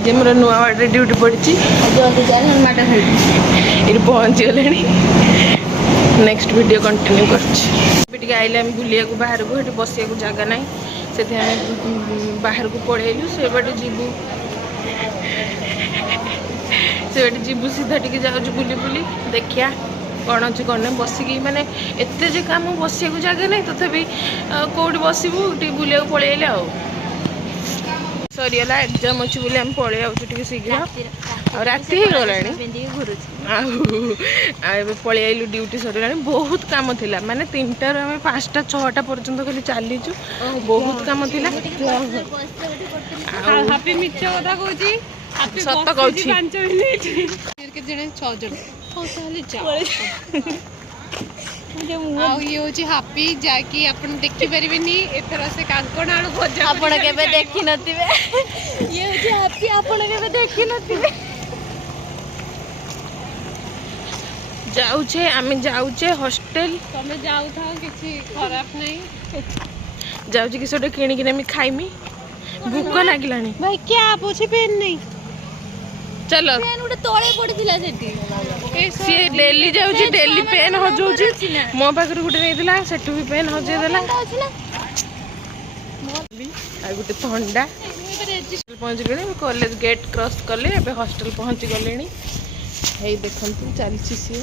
आज मोर नुआ ward duty पड़ी ये पहुँची गले नेक्स्ट वीडियो कंटिन्यू कर आइले आम बुलिया बाहर को बसिया जगह ना से बाहर को पलैलु से बाटे जीवु जीवु सीधा टी जाऊँ बुली बुली देखिया कौन अच्छे कौन ना बसिकी माने एत जे कम बसिया जगह ना तथापि कौटी बसबू टी बुलिया पलैले आ सरीगला एग्जाम अच्छी बोली आम पलि आगे शीघ्र आ राति हो गला पलि आइलु ड्यूटी सरीगला बहुत काम थिला माने 3टार आम 5टा 6टा पर्यंत खाली चलीचु बहुत काम थिला हैप्पी मिछ कथा कहूची सत कहूँ 5 मिनिट के जने 6 जन हो ताले जा ये हूँ हापी जाकि अपन देखी पारे एथर से कांकण आलू भजा आपण केबे देखि नथिबे ये हूँ हापी आपण केबे देखि नथिबे जाऊचे आमे जाऊचे हॉस्टल तमे जाऊ था किछि खराब नहीं जाऊचे कि सोटे किणी कि मैं खाइमी भूख लागिलानी भाई क्या पूछे पेन नहीं चलो पेन उडे तोळे पडिथिला सेठी सी डेली जाऊची डेली पेन हजौची मो पाखर गोटे नहीं सेठू भी पेन हजे देला आ गोटे थंडा पहुँच गले कॉलेज गेट क्रॉस कले हॉस्टल पहुँची गले देखते चलती सी